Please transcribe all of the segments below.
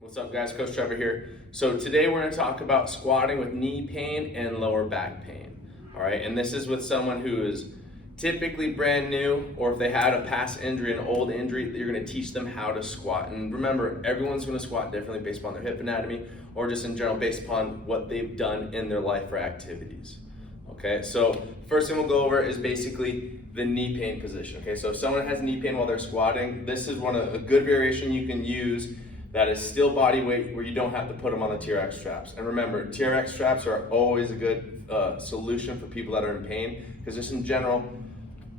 What's up guys, Coach Trevor here. So today we're going to talk about squatting with knee pain and lower back pain. All right, and this is with someone who is typically brand new, or if they had a past injury, an old injury, you're going to teach them how to squat. And remember, everyone's going to squat differently based upon their hip anatomy or just in general based upon what they've done in their life or activities. Okay, so first thing we'll go over is basically the knee pain position. Okay, so if someone has knee pain while they're squatting, this is a good variation you can use that is still body weight where you don't have to put them on the TRX straps. And remember, TRX straps are always a good solution for people that are in pain, because just in general,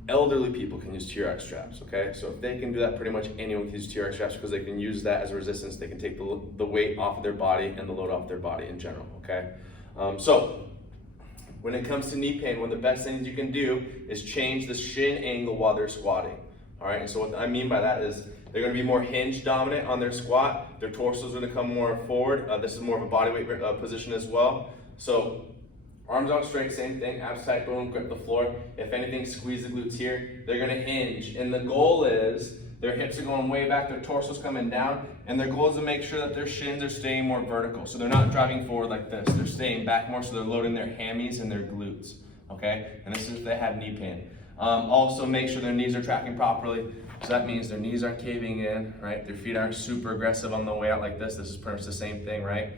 elderly people can use TRX straps, okay? So if they can do that, pretty much anyone can use TRX straps because they can use that as a resistance. They can take the weight off of their body and the load off their body in general, okay? So when it comes to knee pain, one of the best things you can do is change the shin angle while they're squatting. All right, and so what I mean by that is they're going to be more hinge dominant on their squat. Their torso is going to come more forward. This is more of a body weight position as well. So arms out straight, same thing, abs tight, boom, grip the floor. If anything, squeeze the glutes here. They're going to hinge, and the goal is their hips are going way back, their torso's coming down, and their goal is to make sure that their shins are staying more vertical. So they're not driving forward like this. They're staying back more, so they're loading their hammies and their glutes, okay? And this is if they have knee pain. Also make sure their knees are tracking properly. So that means their knees aren't caving in, right? Their feet aren't super aggressive on the way out like this. This is pretty much the same thing, right?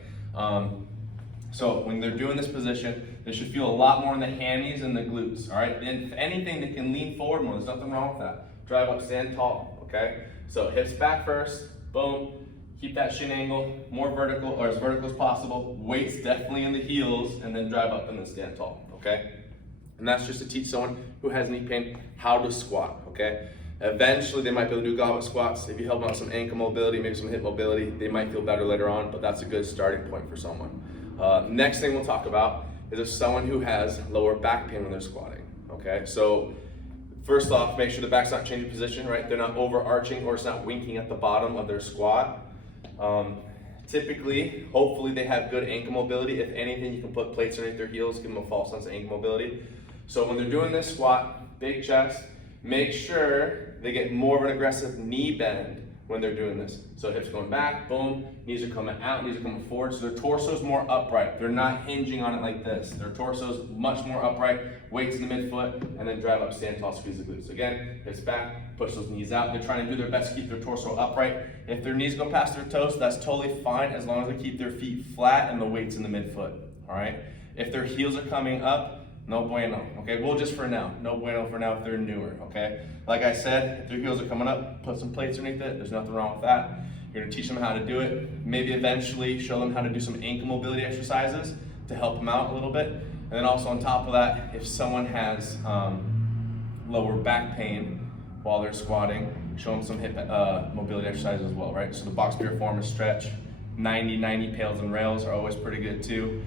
So when they're doing this position, they should feel a lot more in the hammies and the glutes, all right? And if anything, they can lean forward more. There's nothing wrong with that. Drive up, stand tall, okay? So hips back first, boom. Keep that shin angle more vertical, or as vertical as possible. Weights definitely in the heels, and then drive up and then stand tall, okay? And that's just to teach someone who has knee pain how to squat, okay? Eventually, they might be able to do goblet squats. If you help them out some ankle mobility, maybe some hip mobility, they might feel better later on, but that's a good starting point for someone. Next thing we'll talk about is if someone who has lower back pain when they're squatting, okay? So first off, make sure the back's not changing position, right? They're not overarching or it's not winking at the bottom of their squat. Typically, hopefully they have good ankle mobility. If anything, you can put plates underneath their heels, give them a false sense of ankle mobility. So when they're doing this squat, big chest, make sure they get more of an aggressive knee bend when they're doing this. So hips going back, boom, knees are coming out, knees are coming forward. So their torso's more upright. They're not hinging on it like this. Their torso's much more upright, weights in the midfoot, and then drive up, stand tall, squeeze the glutes. Again, hips back, push those knees out. They're trying to do their best to keep their torso upright. If their knees go past their toes, that's totally fine as long as they keep their feet flat and the weights in the midfoot, all right? If their heels are coming up, no bueno, okay? Well, just for now. No bueno for now if they're newer, okay? Like I said, if their heels are coming up, put some plates underneath it. There's nothing wrong with that. You're gonna teach them how to do it. Maybe eventually show them how to do some ankle mobility exercises to help them out a little bit. And then also on top of that, if someone has lower back pain while they're squatting, show them some hip mobility exercises as well, right? So the box piriformis stretch, 90 pails and rails are always pretty good too.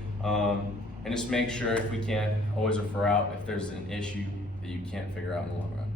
And just make sure, if we can, always refer out if there's an issue that you can't figure out in the long run.